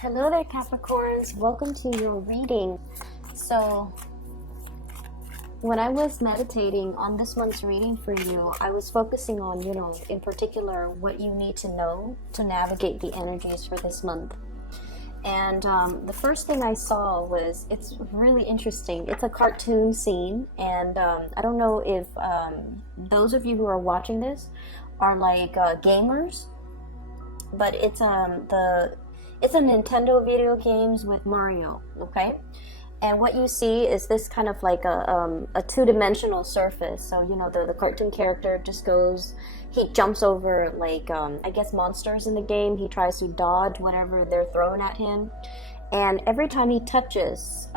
Hello there, Capricorns. Welcome to your reading. So, when I was meditating on this month's reading for you, I was focusing on, in particular, what you need to know to navigate the energies for this month. And the first thing I saw was, it's really interesting. It's a cartoon scene, and I don't know if those of you who are watching this are like gamers, but it's a Nintendo video games with Mario, okay? And what you see is this kind of like a two-dimensional surface. So, the cartoon character just goes, he jumps over like, I guess monsters in the game. He tries to dodge whatever they're throwing at him. And every time he touches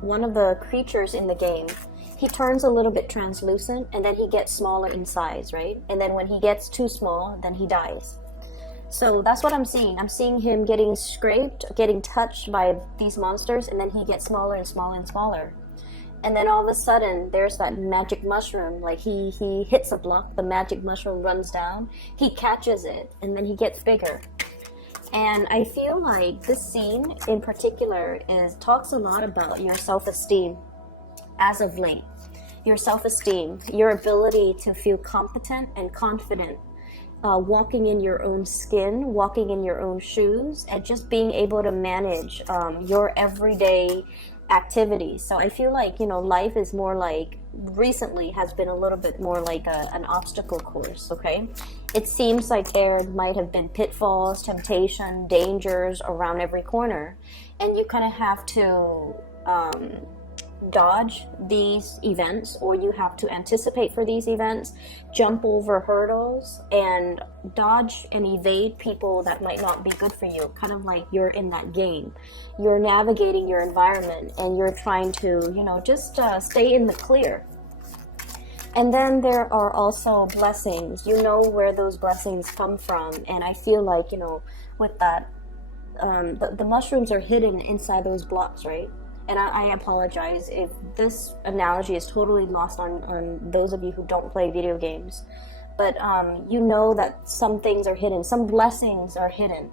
one of the creatures in the game, he turns a little bit translucent, and then he gets smaller in size, right? And then when he gets too small, then he dies. So that's what I'm seeing. I'm seeing him getting scraped, getting touched by these monsters, and then he gets smaller and smaller and smaller. And then all of a sudden, there's that magic mushroom. Like he hits a block, the magic mushroom runs down, he catches it, and then he gets bigger. And I feel like this scene in particular talks a lot about your self-esteem as of late. Your self-esteem, your ability to feel competent and confident. Walking in your own skin, walking in your own shoes, and just being able to manage your everyday activities. So I feel like, life is more like, recently has been a little bit more like an obstacle course, okay? It seems like there might have been pitfalls, temptation, dangers around every corner, and you kind of have to dodge these events, or you have to anticipate for these events, jump over hurdles, and dodge and evade people that might not be good for you. Kind of like you're in that game. You're navigating your environment, and you're trying to, just stay in the clear. And then there are also blessings. You know where those blessings come from. And I feel like, with that, the mushrooms are hidden inside those blocks, right? And I apologize if this analogy is totally lost on those of you who don't play video games. But you know that some things are hidden. Some blessings are hidden.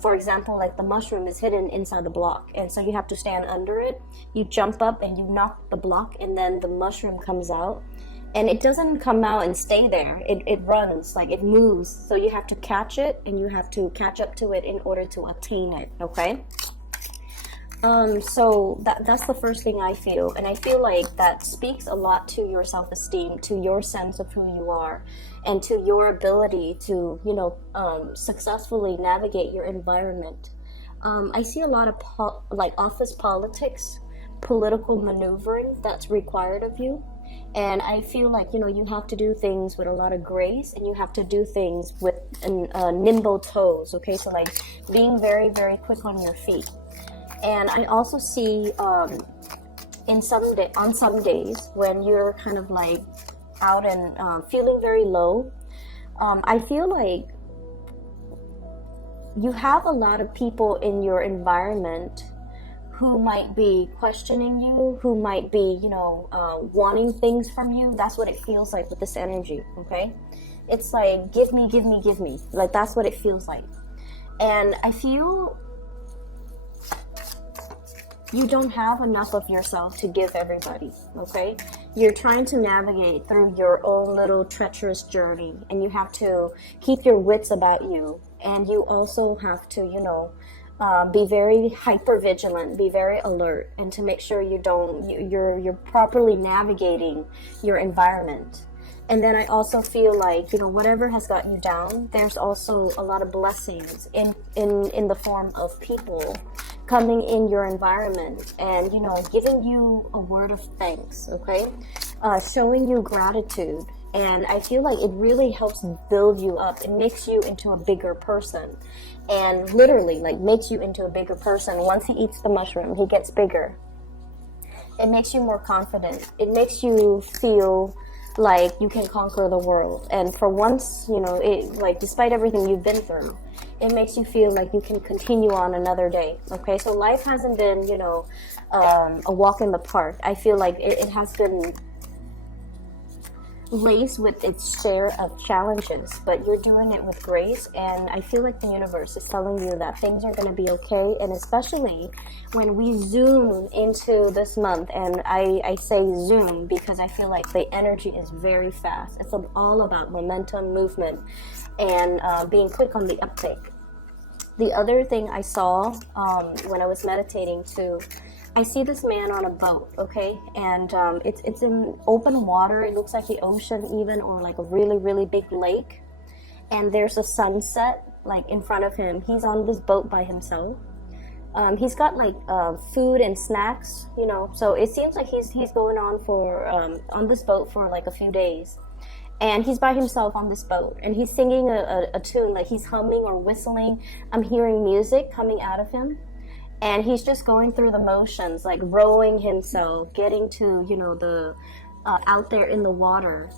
For example, like the mushroom is hidden inside the block. And so you have to stand under it. You jump up and you knock the block, and then the mushroom comes out. And it doesn't come out and stay there. It runs, like it moves. So you have to catch it, and you have to catch up to it in order to attain it, okay? So that's the first thing I feel, and I feel like that speaks a lot to your self-esteem, to your sense of who you are, and to your ability to, successfully navigate your environment. I see a lot of office politics, political maneuvering that's required of you, and I feel like, you have to do things with a lot of grace, and you have to do things with nimble toes, okay? So like being very, very quick on your feet. And I also see on some days when you're kind of like out and feeling very low, I feel like you have a lot of people in your environment who might be questioning you, who might be, wanting things from you. That's what it feels like with this energy, okay? It's like, give me, give me, give me. Like, that's what it feels like. And I feel you don't have enough of yourself to give everybody, okay? You're trying to navigate through your own little treacherous journey, and you have to keep your wits about you, and you also have to, be very hyper vigilant, be very alert, and to make sure you're properly navigating your environment. And then I also feel like, whatever has got you down, there's also a lot of blessings in the form of people coming in your environment and, giving you a word of thanks, okay? Showing you gratitude. And I feel like it really helps build you up. It makes you into a bigger person. And literally, like, makes you into a bigger person. Once he eats the mushroom, he gets bigger. It makes you more confident. It makes you feel like you can conquer the world. And for once, despite everything you've been through, it makes you feel like you can continue on another day. Okay, so life hasn't been, a walk in the park. I feel like it has been laced with its share of challenges, but you're doing it with grace. And I feel like the universe is telling you that things are going to be okay. And especially when we zoom into this month, and I say zoom because I feel like the energy is very fast. It's all about momentum, movement, and being quick on the uptake. The other thing I saw when I was meditating too, I see this man on a boat, okay? And it's in open water. It looks like the ocean even, or like a really, really big lake. And there's a sunset like in front of him. He's on this boat by himself. He's got like food and snacks, you know. So it seems like he's going on this boat for like a few days. And he's by himself on this boat, and he's singing a tune, like he's humming or whistling. I'm hearing music coming out of him, and he's just going through the motions, like rowing himself, getting to, you know, the out there in the water.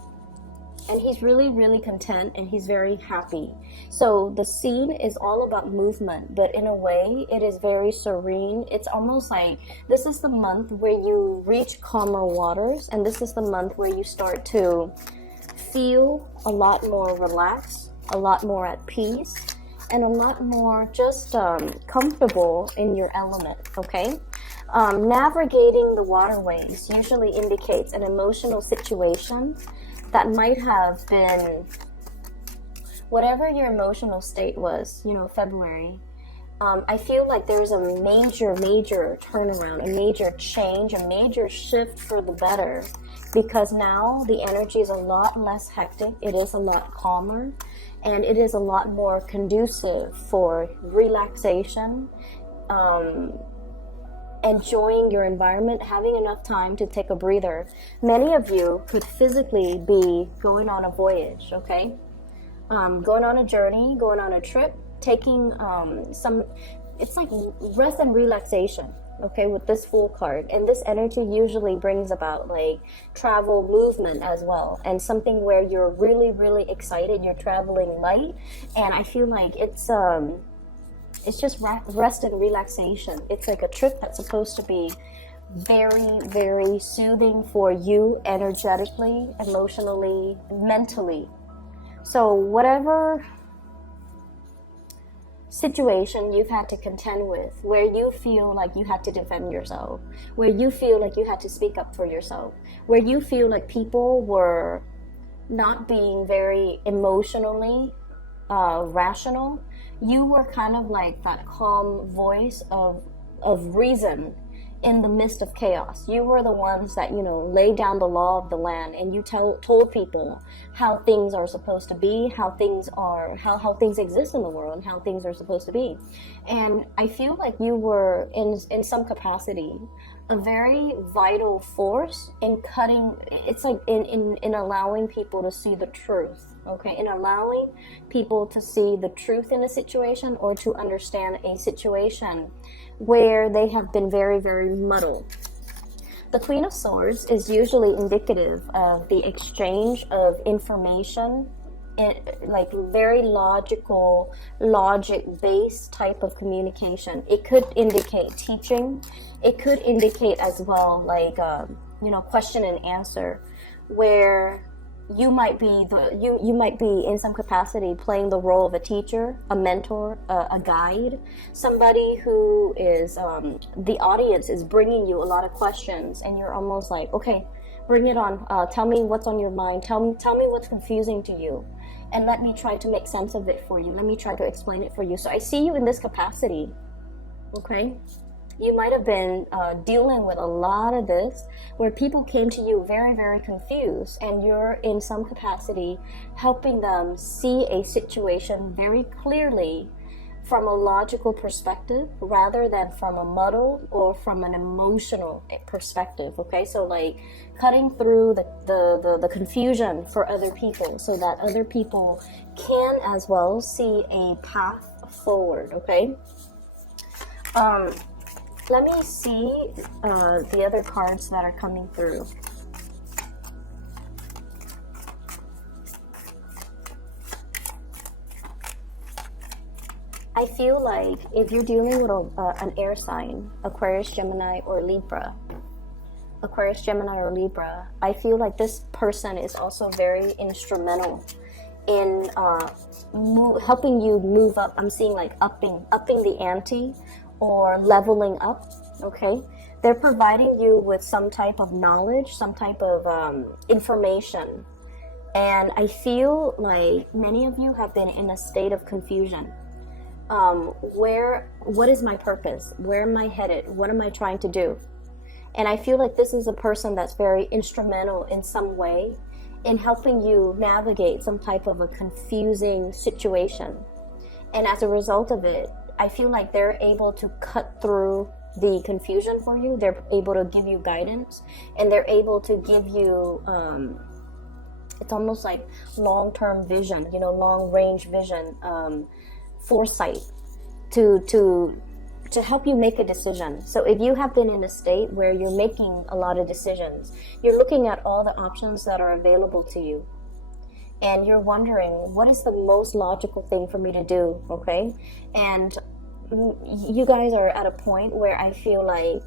And he's really, really content, and he's very happy. So the scene is all about movement, but in a way, it is very serene. It's almost like this is the month where you reach calmer waters, and this is the month where you start to feel a lot more relaxed, a lot more at peace, and a lot more just comfortable in your element, okay? Navigating the waterways usually indicates an emotional situation that might have been, whatever your emotional state was, you know, February. I feel like there's a major turnaround, a major change, a major shift for the better, because now the energy is a lot less hectic, it is a lot calmer, and it is a lot more conducive for relaxation, enjoying your environment, having enough time to take a breather. Many of you could physically be going on a voyage, okay? Going on a journey, going on a trip, taking it's like rest and relaxation, okay, with this Fool card. And this energy usually brings about like travel, movement as well, and something where you're really, really excited, you're traveling light. And I feel like it's just rest and relaxation. It's like a trip that's supposed to be very, very soothing for you energetically, emotionally, mentally. So whatever situation you've had to contend with, where you feel like you had to defend yourself, where you feel like you had to speak up for yourself, where you feel like people were not being very emotionally rational, you were kind of like that calm voice of reason in the midst of chaos. You were the ones that, you know, laid down the law of the land, and you told people how things are supposed to be, how things exist in the world, and how things are supposed to be. And I feel like you were in some capacity a very vital force in cutting, it's like in allowing people to see the truth, okay? In allowing people to see the truth in a situation, or to understand a situation where they have been very, very muddled. The Queen of Swords is usually indicative of the exchange of information, like very logical, logic-based type of communication. It could indicate teaching. It could indicate as well, like, you know, question and answer, where you might be you might be in some capacity playing the role of a teacher, a mentor, a guide, somebody who is the audience is bringing you a lot of questions, and you're almost like, okay, bring it on. Tell me what's on your mind. Tell me what's confusing to you, and let me try to make sense of it for you. Let me try to explain it for you. So I see you in this capacity, okay? You might have been dealing with a lot of this, where people came to you very, very confused, and you're in some capacity helping them see a situation very clearly from a logical perspective, rather than from a muddled or from an emotional perspective, okay? So like cutting through the confusion for other people, so that other people can as well see a path forward, okay? Let me see the other cards that are coming through. I feel like if you're dealing with an air sign, Aquarius, Gemini, or Libra, Aquarius, Gemini, or Libra, I feel like this person is also very instrumental in helping you move up. I'm seeing like upping the ante or leveling up, okay? They're providing you with some type of knowledge, some type of information. And I feel like many of you have been in a state of confusion. What is my purpose? Where am I headed? What am I trying to do? And I feel like this is a person that's very instrumental in some way in helping you navigate some type of a confusing situation. And as a result of it, I feel like they're able to cut through the confusion for you. They're able to give you guidance, and they're able to give you, it's almost like long-term vision, long-range vision, foresight to help you make a decision. So if you have been in a state where you're making a lot of decisions, you're looking at all the options that are available to you, and you're wondering, what is the most logical thing for me to do, okay? And you guys are at a point where I feel like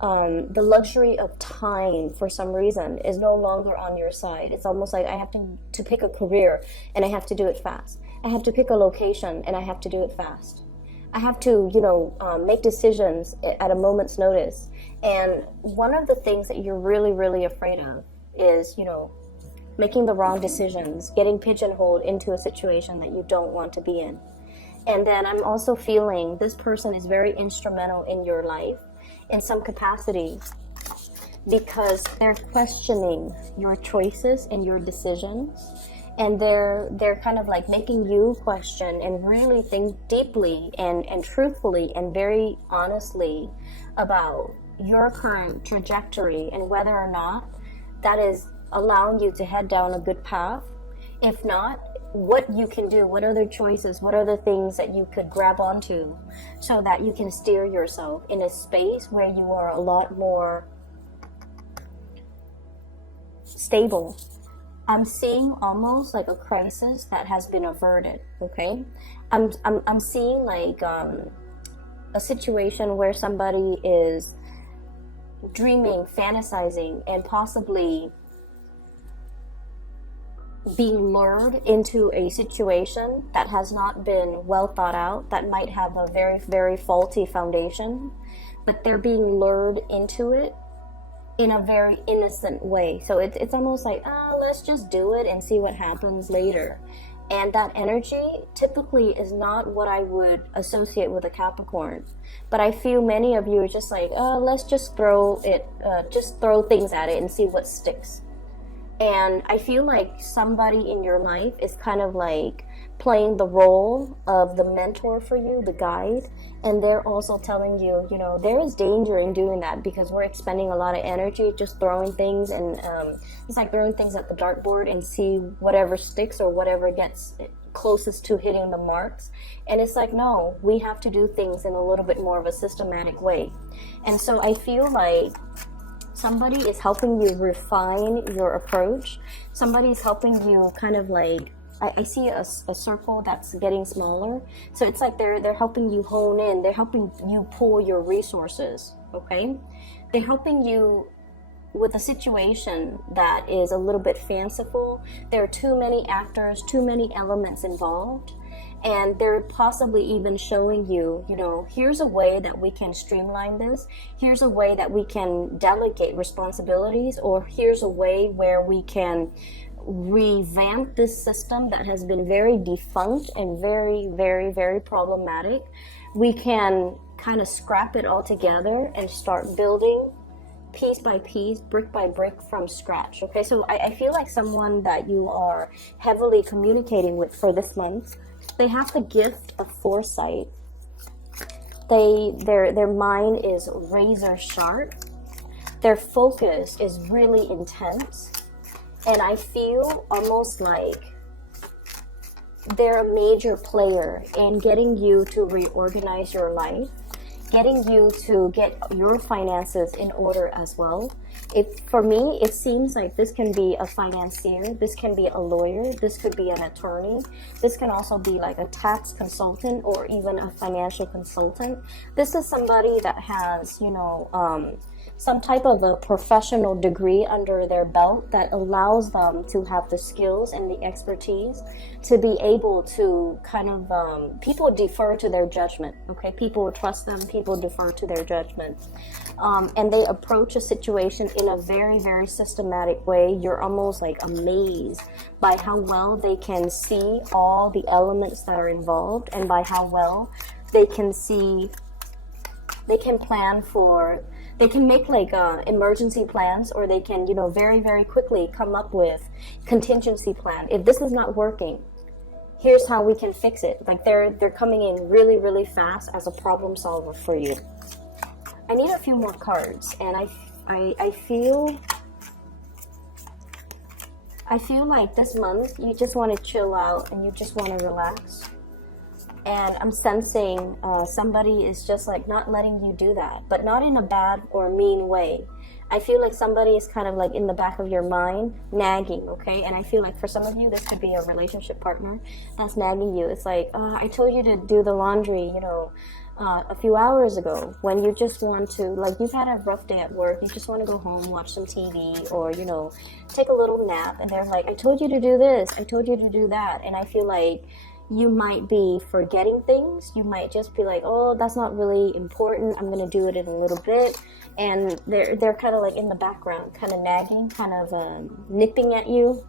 the luxury of time, for some reason, is no longer on your side. It's almost like I have to pick a career, and I have to do it fast. I have to pick a location, and I have to do it fast. I have to, make decisions at a moment's notice. And one of the things that you're really, really afraid of is, making the wrong decisions, getting pigeonholed into a situation that you don't want to be in. And then I'm also feeling this person is very instrumental in your life in some capacity, because they're questioning your choices and your decisions. And they're kind of like making you question and really think deeply and truthfully and very honestly about your current trajectory and whether or not that is allowing you to head down a good path. If not, what you can do, what other choices, what are the things that you could grab onto so that you can steer yourself in a space where you are a lot more stable. I'm seeing almost like a crisis that has been averted, okay? I'm seeing like a situation where somebody is dreaming, fantasizing, and possibly being lured into a situation that has not been well thought out, that might have a very, very faulty foundation, but they're being lured into it in a very innocent way. So it's almost like, let's just do it and see what happens later. And that energy typically is not what I would associate with a Capricorn. But I feel many of you are just like, let's just throw things at it and see what sticks. And I feel like somebody in your life is kind of like playing the role of the mentor for you, the guide, and they're also telling you, there is danger in doing that, because we're expending a lot of energy just throwing things, and it's like throwing things at the dartboard and see whatever sticks or whatever gets closest to hitting the marks. And it's like, no, we have to do things in a little bit more of a systematic way. And so I feel like somebody is helping you refine your approach. Somebody is helping you kind of like, I see a circle that's getting smaller. So it's like they're helping you hone in. They're helping you pull your resources, okay? They're helping you with a situation that is a little bit fanciful. There are too many actors, too many elements involved. And they're possibly even showing you, here's a way that we can streamline this. Here's a way that we can delegate responsibilities, or here's a way where we can revamp this system that has been very defunct and very, very, very problematic. We can kind of scrap it all together and start building piece by piece, brick by brick from scratch. Okay, so I feel like someone that you are heavily communicating with for this month, they have the gift of foresight. Their mind is razor sharp. Their focus is really intense. And I feel almost like they're a major player in getting you to reorganize your life, getting you to get your finances in order as well, For me, it seems like this can be a financier, this can be a lawyer, this could be an attorney, this can also be like a tax consultant or even a financial consultant. This is somebody that has, some type of a professional degree under their belt that allows them to have the skills and the expertise to be able to kind of, people defer to their judgment, okay? People trust them, people defer to their judgment. And they approach a situation in a very, very systematic way. You're almost like amazed by how well they can see all the elements that are involved and by how well they can see, they can plan for, they can make like emergency plans, or they can, very, very quickly come up with contingency plan. If this is not working, here's how we can fix it. Like they're coming in really, really fast as a problem solver for you. I need a few more cards, and I feel like this month you just want to chill out and you just want to relax. And I'm sensing somebody is just like not letting you do that, but not in a bad or mean way. I feel like somebody is kind of like in the back of your mind nagging, okay? And I feel like for some of you, this could be a relationship partner that's nagging you. It's like, I told you to do the laundry, a few hours ago, when you just want to, like, you've had a rough day at work, you just want to go home, watch some TV, or, take a little nap, and they're like, I told you to do this, I told you to do that. And I feel like you might be forgetting things. You might just be like, oh, that's not really important, I'm going to do it in a little bit. And they're kind of like in the background, kind of nagging, kind of nipping at you.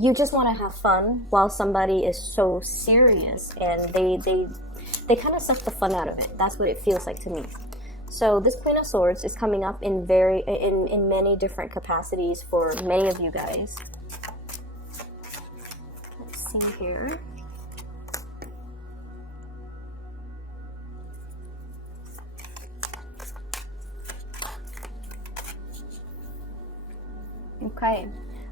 You just want to have fun while somebody is so serious, and they kind of suck the fun out of it. That's what it feels like to me. So this Queen of Swords is coming up in many different capacities for many of you guys. Let's see here. Okay.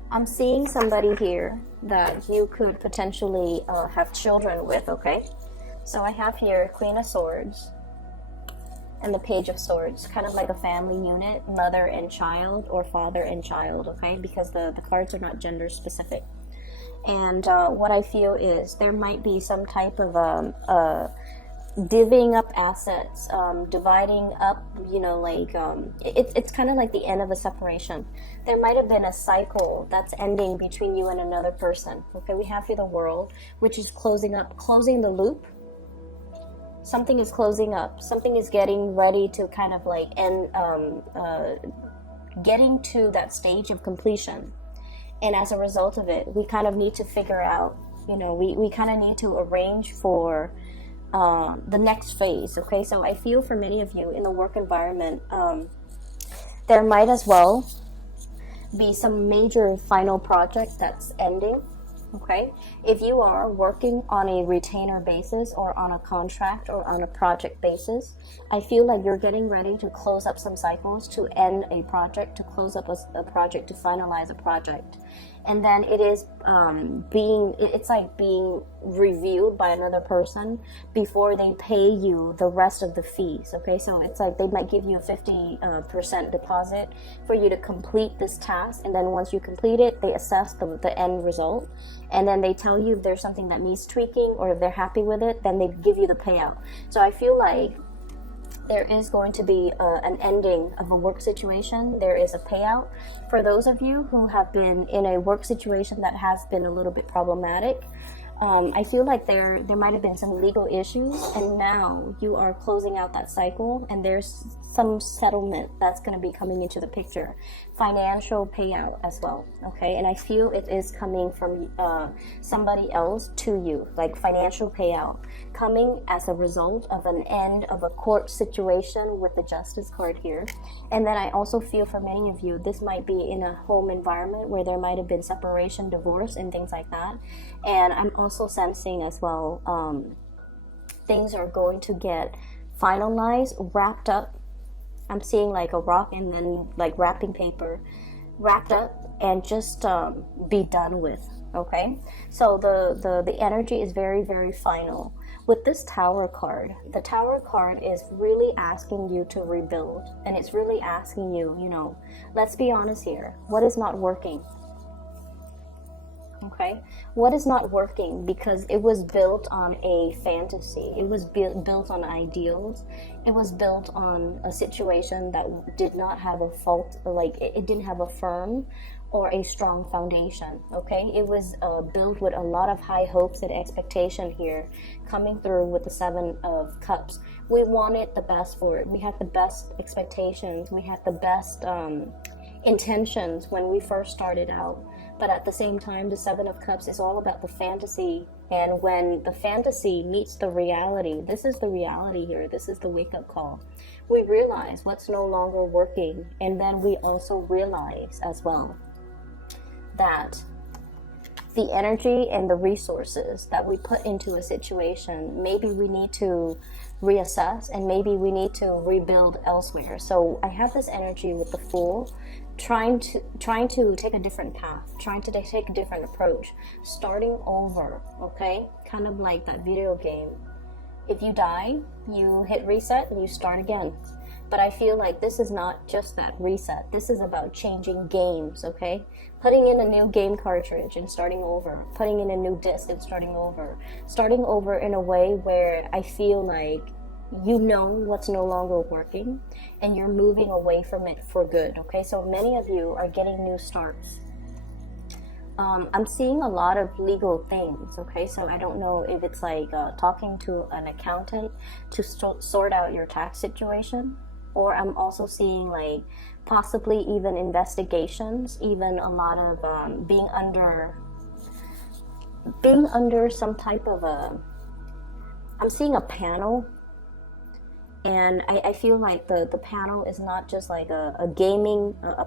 I'm seeing somebody here that you could potentially have children with, okay? So I have here Queen of Swords and the Page of Swords, kind of like a family unit, mother and child or father and child, okay? Because the cards are not gender specific. And what I feel is there might be some type of divvying up assets, dividing up, it's kind of like the end of a separation. There might have been a cycle that's ending between you and another person. Okay, we have here the World, which is closing the loop. Something is closing up. Something is getting ready to kind of like end, getting to that stage of completion. And as a result of it, we kind of need to figure out, we kind of need to arrange for the next phase. Okay, so I feel for many of you in the work environment, there might as well be some major final project that's ending. Okay, if you are working on a retainer basis or on a contract or on a project basis, I feel like you're getting ready to close up some cycles, to end a project, to close up a project, to finalize a project. And then it is it's like being reviewed by another person before they pay you the rest of the fees. Okay, so it's like they might give you a 50% deposit for you to complete this task, and then once you complete it, they assess the end result, and then they tell you if there's something that needs tweaking, or if they're happy with it, then they give you the payout. So I feel like there is going to be an ending of a work situation. There is a payout. For those of you who have been in a work situation that has been a little bit problematic, I feel like there might have been some legal issues, and now you are closing out that cycle, and there's some settlement that's going to be coming into the picture. Financial payout as well, okay? And I feel it is coming from somebody else to you, like financial payout, coming as a result of an end of a court situation with the Justice card here. And then I also feel for many of you, this might be in a home environment where there might have been separation, divorce, and things like that. And I'm also sensing as well, things are going to get finalized, wrapped up. I'm seeing like a rock and then like wrapping paper, wrapped up and just be done with. Okay, so the energy is very, very final. With this Tower card, the Tower card is really asking you to rebuild, and it's really asking you, you know, let's be honest here, what is not working? Okay, what is not working? Because it was built on a fantasy, it was built on ideals, it was built on a situation that did not have a fault, like it didn't have a firm or a strong foundation. Okay, it was built with a lot of high hopes and expectation here, coming through with the Seven of Cups. We wanted the best for it, we had the best expectations, we had the best intentions when we first started out. But at the same time, the Seven of Cups is all about the fantasy. And when the fantasy meets the reality, this is the reality here. This is the wake-up call. We realize what's no longer working. And then we also realize as well that the energy and the resources that we put into a situation, maybe we need to reassess and maybe we need to rebuild elsewhere. So I have this energy with the Fool, trying to take a different path, trying to take a different approach, starting over. Okay, kind of like that video game. If you die, you hit reset and you start again. But I feel like this is not just that reset. This is about changing games, okay? Putting in a new game cartridge and starting over. Putting in a new disc and starting over. Starting over in a way where I feel like you know what's no longer working and you're moving away from it for good, okay? So many of you are getting new starts. I'm seeing a lot of legal things, okay? So I don't know if it's like talking to an accountant to sort out your tax situation, or I'm also seeing like possibly even investigations, even a lot of being under some type of I'm seeing a panel. And I feel like the panel is not just like a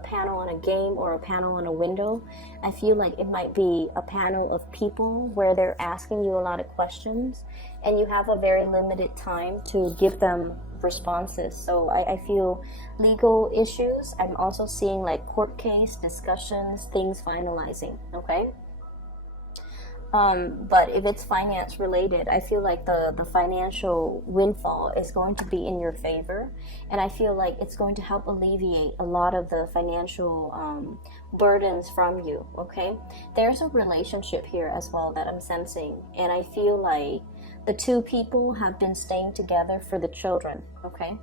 panel on a game or a panel on a window. I feel like it might be a panel of people where they're asking you a lot of questions and you have a very limited time to give them responses. So I feel legal issues. I'm also seeing like court case, discussions, things finalizing, okay? But if it's finance related, I feel like the financial windfall is going to be in your favor. And I feel like it's going to help alleviate a lot of the financial burdens from you, okay? There's a relationship here as well that I'm sensing. And I feel like the two people have been staying together for the children, okay?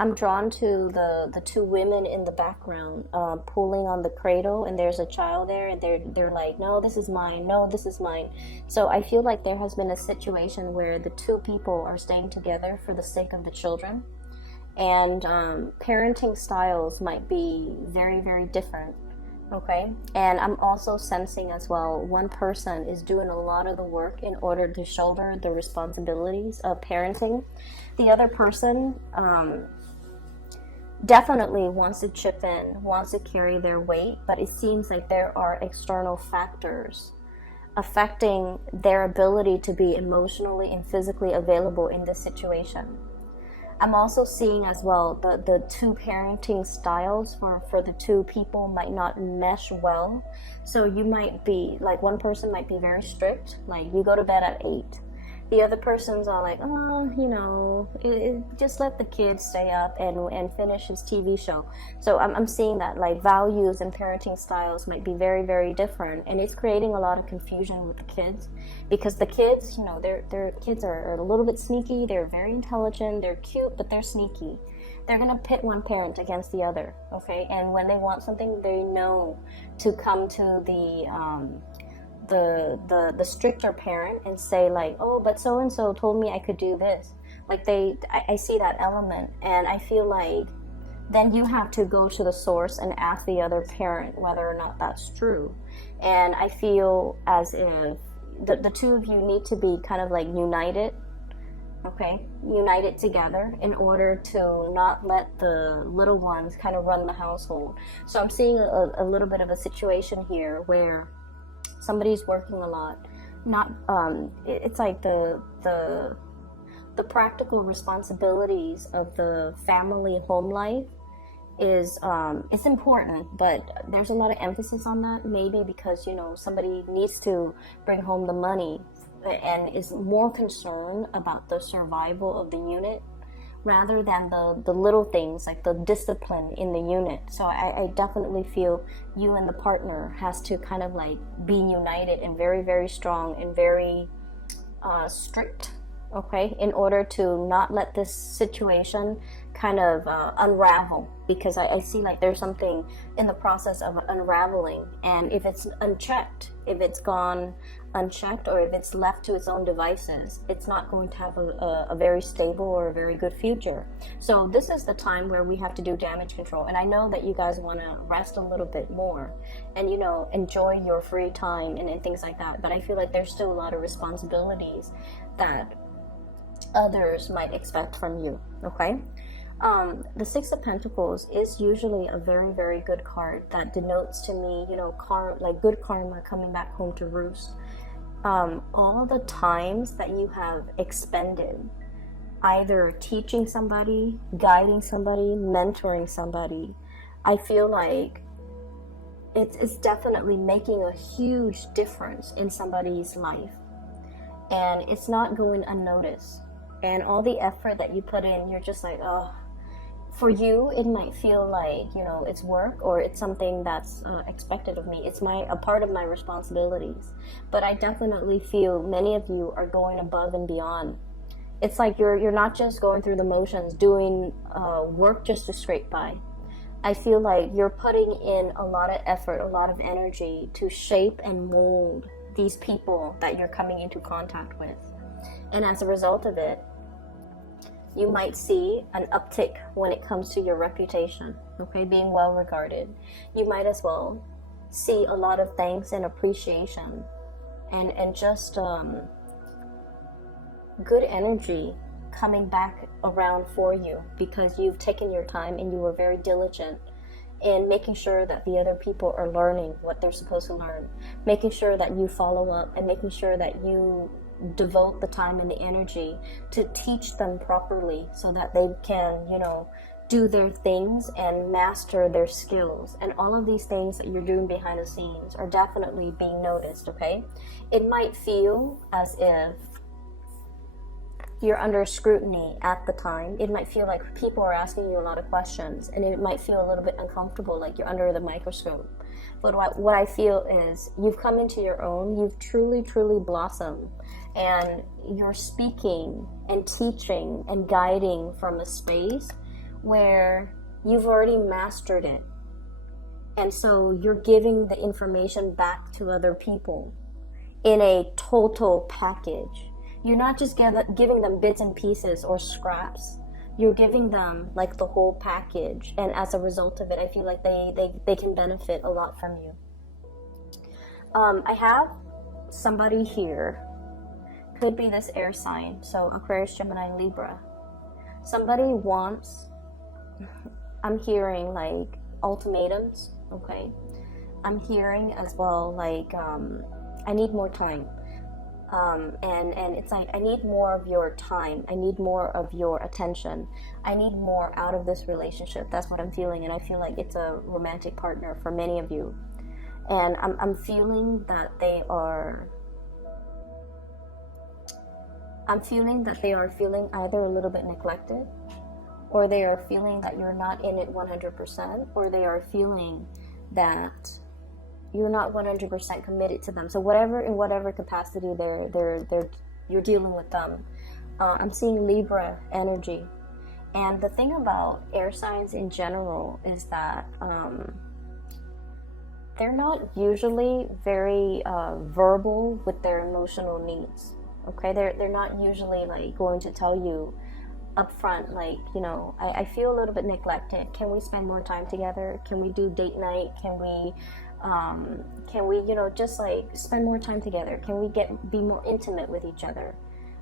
I'm drawn to the two women in the background pulling on the cradle, and there's a child there, and they're like, no, this is mine, no, this is mine. So I feel like there has been a situation where the two people are staying together for the sake of the children, and parenting styles might be very, very different. Okay, and I'm also sensing as well, one person is doing a lot of the work in order to shoulder the responsibilities of parenting. The other person definitely wants to chip in, wants to carry their weight, but it seems like there are external factors affecting their ability to be emotionally and physically available in this situation. I'm also seeing as well the two parenting styles for the two people might not mesh well. So you might be, like one person might be very strict, like you go to bed at 8. The other person's all like, oh, you know, just let the kid stay up and finish his TV show. So I'm seeing that like values and parenting styles might be very, very different. And it's creating a lot of confusion with the kids. Because the kids, you know, their kids are a little bit sneaky. They're very intelligent. They're cute, but they're sneaky. They're going to pit one parent against the other, okay? And when they want something, they know to come to the stricter parent and say like, oh, but so and so told me I could do this. Like I see that element, and I feel like then you have to go to the source and ask the other parent whether or not that's true. And I feel as if the two of you need to be kind of like united, okay, united together in order to not let the little ones kind of run the household. So I'm seeing a little bit of a situation here where somebody's working a lot. Not it's like the practical responsibilities of the family home life is it's important, but there's a lot of emphasis on that, maybe because, you know, somebody needs to bring home the money and is more concerned about the survival of the unit rather than the little things like the discipline in the unit. So I definitely feel you and the partner has to kind of like be united and very, very strong and very strict, okay, in order to not let this situation kind of unravel, because I see like there's something in the process of unraveling, and if it's unchecked, if it's gone unchecked, or if it's left to its own devices, it's not going to have a very stable or a very good future. So this is the time where we have to do damage control, and I know that you guys want to rest a little bit more and, you know, enjoy your free time and things like that, but I feel like there's still a lot of responsibilities that others might expect from you, okay? The Six of Pentacles is usually a very, very good card that denotes to me, you know, like good karma coming back home to roost. All the times that you have expended either teaching somebody, guiding somebody, mentoring somebody, I feel like it's definitely making a huge difference in somebody's life, and it's not going unnoticed. And all the effort that you put in, you're just like, oh, for you, it might feel like, you know, it's work or it's something that's expected of me. It's a part of my responsibilities. But I definitely feel many of you are going above and beyond. It's like you're not just going through the motions, doing work just to scrape by. I feel like you're putting in a lot of effort, a lot of energy to shape and mold these people that you're coming into contact with. And as a result of it, you might see an uptick when it comes to your reputation, okay, being well regarded. You might as well see a lot of thanks and appreciation and just good energy coming back around for you, because you've taken your time and you were very diligent in making sure that the other people are learning what they're supposed to learn, making sure that you follow up, and making sure that you devote the time and the energy to teach them properly so that they can, you know, do their things and master their skills. And all of these things that you're doing behind the scenes are definitely being noticed, okay? It might feel as if you're under scrutiny at the time. It might feel like people are asking you a lot of questions, and it might feel a little bit uncomfortable, like you're under the microscope. But what I feel is you've come into your own, you've truly, truly blossomed, and you're speaking and teaching and guiding from a space where you've already mastered it. And so you're giving the information back to other people in a total package. You're not just giving them bits and pieces or scraps. You're giving them like the whole package. And as a result of it, I feel like they can benefit a lot from you. I have somebody here. Could be this air sign. So Aquarius, Gemini, Libra. Somebody wants, I'm hearing like ultimatums, okay? I'm hearing as well like, I need more time. And it's like, I need more of your time. I need more of your attention. I need more out of this relationship. That's what I'm feeling. And I feel like it's a romantic partner for many of you. And I'm feeling that they are feeling either a little bit neglected, or they are feeling that you're not in it 100%, or they are feeling that you're not 100% committed to them. So in whatever capacity you're dealing with them. I'm seeing Libra energy. And the thing about air signs in general is that they're not usually very verbal with their emotional needs. Okay, they're not usually like going to tell you upfront, like, you know, I feel a little bit neglected. Can we spend more time together? Can we do date night? Can we, you know, just like spend more time together? Can we be more intimate with each other?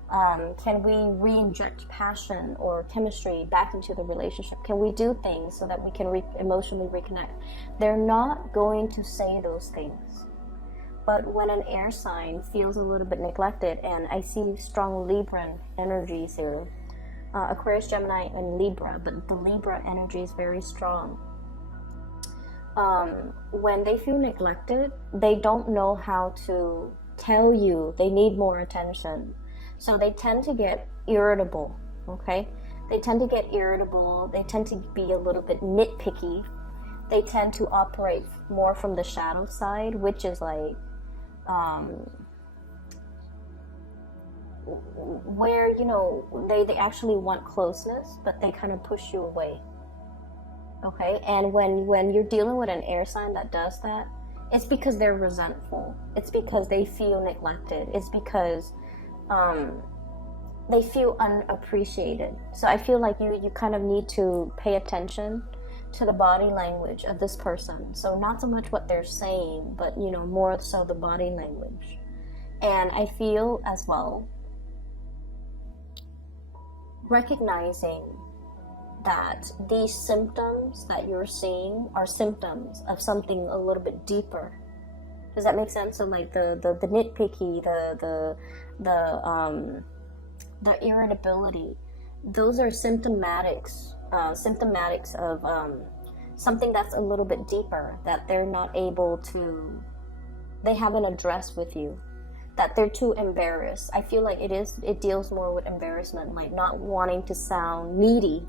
Can we re-inject passion or chemistry back into the relationship? Can we do things so that we can emotionally reconnect? They're not going to say those things. But when an air sign feels a little bit neglected, and I see strong Libran energies here, Aquarius, Gemini, and Libra, but the Libra energy is very strong. When they feel neglected, they don't know how to tell you they need more attention. So they tend to get irritable, okay? They tend to get irritable. They tend to be a little bit nitpicky. They tend to operate more from the shadow side, which is like where, you know, they actually want closeness, but they kind of push you away. Okay, and when you're dealing with an air sign that does that, it's because they're resentful. It's because they feel neglected. It's because they feel unappreciated. So I feel like you kind of need to pay attention to the body language of this person. So not so much what they're saying, but, you know, more so the body language. And I feel as well, recognizing that these symptoms that you're seeing are symptoms of something a little bit deeper. Does that make sense? So like the nitpicky, the irritability, those are symptomatics of something that's a little bit deeper, that they're not able to, they haven't addressed with you, that they're too embarrassed. I feel like it deals more with embarrassment, like not wanting to sound needy.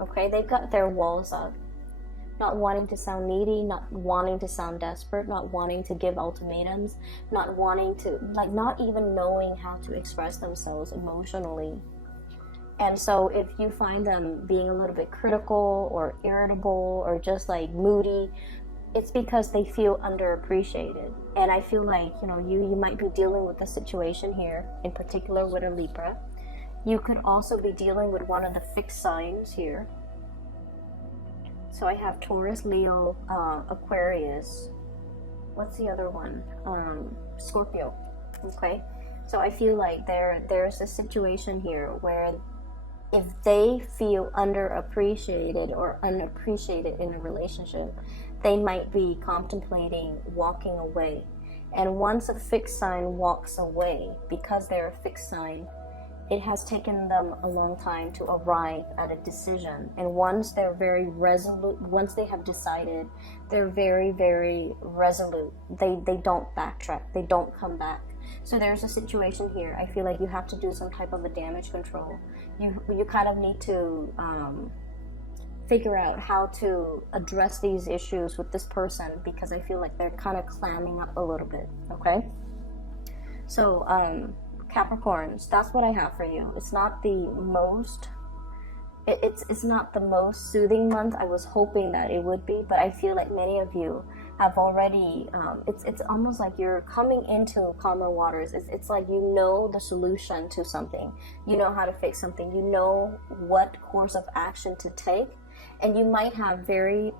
Okay, they've got their walls up, not wanting to sound needy, not wanting to sound desperate, not wanting to give ultimatums, not wanting to, like, not even knowing how to express themselves emotionally. And so if you find them being a little bit critical or irritable or just like moody, it's because they feel underappreciated. And I feel like, you know, you might be dealing with a situation here, in particular with a Libra. You could also be dealing with one of the fixed signs here. So I have Taurus, Leo, Aquarius. What's the other one? Scorpio. Okay. So I feel like there's a situation here where if they feel underappreciated or unappreciated in a relationship, they might be contemplating walking away. And once a fixed sign walks away, because they're a fixed sign, it has taken them a long time to arrive at a decision. And once they're very resolute, once they have decided, they're very, very resolute. They don't backtrack. They don't come back. So there's a situation here. I feel like you have to do some type of a damage control. You kind of need to figure out how to address these issues with this person, because I feel like they're kind of clamming up a little bit. Okay? So, Capricorns, that's what I have for you. It's not the most it's not the most soothing month. I was hoping that it would be, but I feel like many of you have already it's almost like you're coming into calmer waters. It's like you know the solution to something. You know how to fix something. You know what course of action to take. And you might have many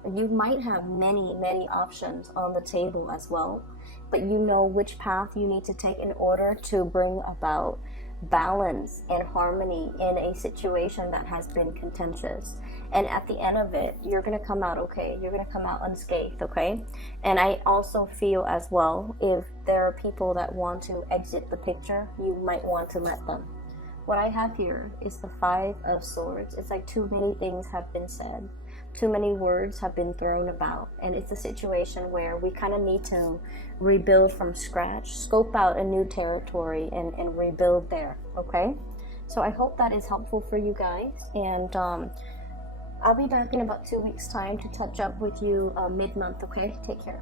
options on the table as well, but you know which path you need to take in order to bring about balance and harmony in a situation that has been contentious. And at the end of it, you're going to come out okay. You're going to come out unscathed, okay? And I also feel as well, if there are people that want to exit the picture, you might want to let them. What I have here is the 5 of Swords. It's like too many things have been said. Too many words have been thrown about. And it's a situation where we kind of need to rebuild from scratch, scope out a new territory and rebuild there, okay? So I hope that is helpful for you guys. And I'll be back in about 2 weeks' time to touch up with you mid-month, okay? Take care.